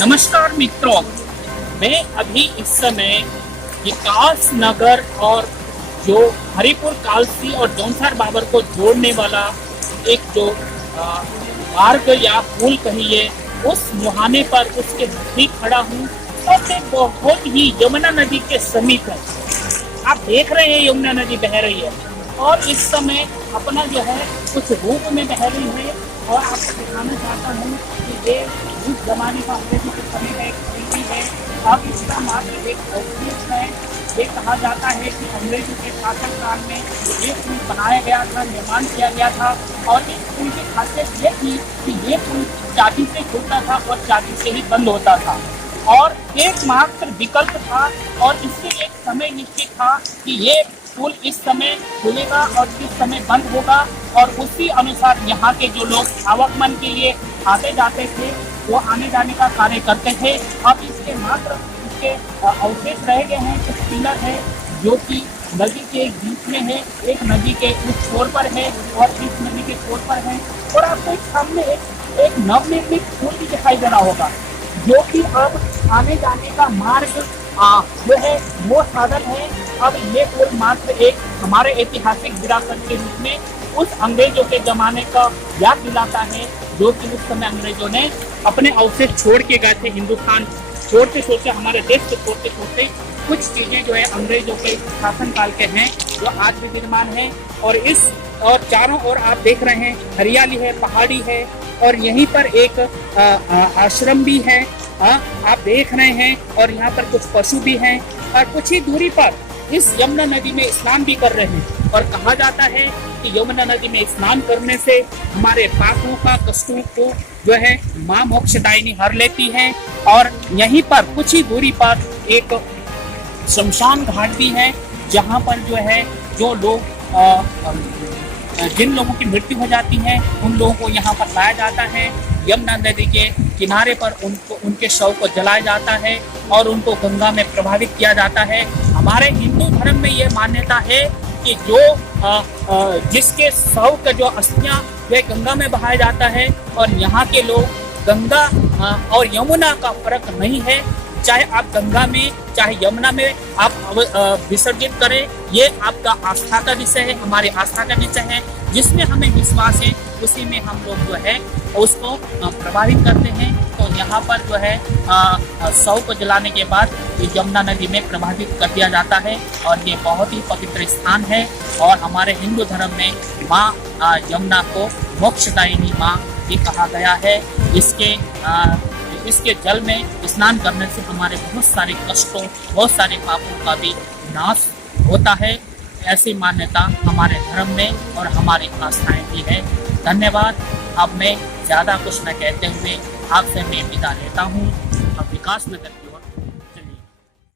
नमस्कार मित्रों, मैं अभी इस समय विकास नगर और जो हरिपुर कालसी और जौनसार बाबर को जोड़ने वाला एक जो मार्ग या पुल कहिए, उस मुहाने पर उसके नजदीक खड़ा हूँ और मैं बहुत ही यमुना नदी के समीप है। आप देख रहे हैं यमुना नदी बह रही है और इस समय अपना जो है कुछ रूप में बह रही है। और आपको दिखाना चाहता हूँ कि ये उस जमाने का अंग्रेजों के समय का एक नीति है। अब इसका मात्र एक अवशेष है। ये कहा जाता है कि अंग्रेजों के शासनकाल में ये पुल बनाया गया था, निर्माण किया गया था। और इस पुल की खासियत ये थी कि ये पुल चाबी से खुलता था और चाबी से ही बंद होता था और एकमात्र विकल्प था और इससे एक समय निश्चित था कि ये पुल इस समय खुलेगा और इस समय बंद होगा। और उसी अनुसार यहाँ के जो लोग आवागमन के लिए आते जाते थे वो आने जाने का कार्य करते थे। अब इसके मात्र इसके अवशेष रह गए हैं। कुछ पिलर है जो कि नदी के बीच में है, एक नदी के उस छोर पर है और इस नदी के छोर पर है। और आपको एक सामने एक नवनिर्मित पुल भी दिखाई दे रहा होगा जो कि अब आने जाने का मार्ग जो है वो साधन है। अब ये पुल मात्र एक हमारे ऐतिहासिक विरासत के रूप में उस अंग्रेजों के जमाने का याद दिलाता है जो कि उस समय अंग्रेजों ने अपने अवशेष छोड़ के गए थे। हिंदुस्तान छोड़ते छोड़ते, हमारे देश को छोड़ते छोड़ते कुछ चीजें जो है अंग्रेजों के शासनकाल के हैं जो आज भी विद्यमान है। और चारों ओर आप देख रहे हैं हरियाली है, पहाड़ी है और यहीं पर एक आश्रम भी है। आप देख रहे हैं और यहाँ पर कुछ पशु भी हैं और कुछ ही दूरी पर इस यमुना नदी में स्नान भी कर रहे हैं। और कहा जाता है कि यमुना नदी में स्नान करने से हमारे पापों का, कष्टों को जो है माँ मोक्षदायिनी हर लेती है। और यहीं पर कुछ ही दूरी पर एक शमशान घाट भी है जहाँ पर जो है जो लोग जिन लोगों की मृत्यु हो जाती है उन लोगों को यहाँ पर लाया जाता है। यमुना नदी के किनारे पर उनके शव को जलाया जाता है और उनको गंगा में प्रभावित किया जाता है। हमारे हिंदू धर्म में ये मान्यता है कि जो जिसके शव का जो अस्थियां वे गंगा में बहाया जाता है। और यहाँ के लोग गंगा और यमुना का फर्क नहीं है, चाहे आप गंगा में चाहे यमुना में आप विसर्जित करें, ये आपका आस्था का विषय है, हमारे आस्था का विषय है। जिसमें हमें विश्वास है उसी में हम लोग जो है उसको प्रभावित करते हैं। तो यहाँ पर जो है शव को जलाने के बाद ये यमुना नदी में प्रभावित कर दिया जाता है और ये बहुत ही पवित्र स्थान है। और हमारे हिंदू धर्म में माँ यमुना को मोक्षदायिनी माँ ये कहा गया है। इसके जल में स्नान करने से हमारे बहुत सारे कष्टों, बहुत सारे पापों का भी नाश होता है। ऐसी मान्यता हमारे धर्म में और हमारी आस्थाएं भी है। धन्यवाद। अब मैं ज़्यादा कुछ न कहते हुए आपसे मैं विदा लेता हूँ। अब विकास नगर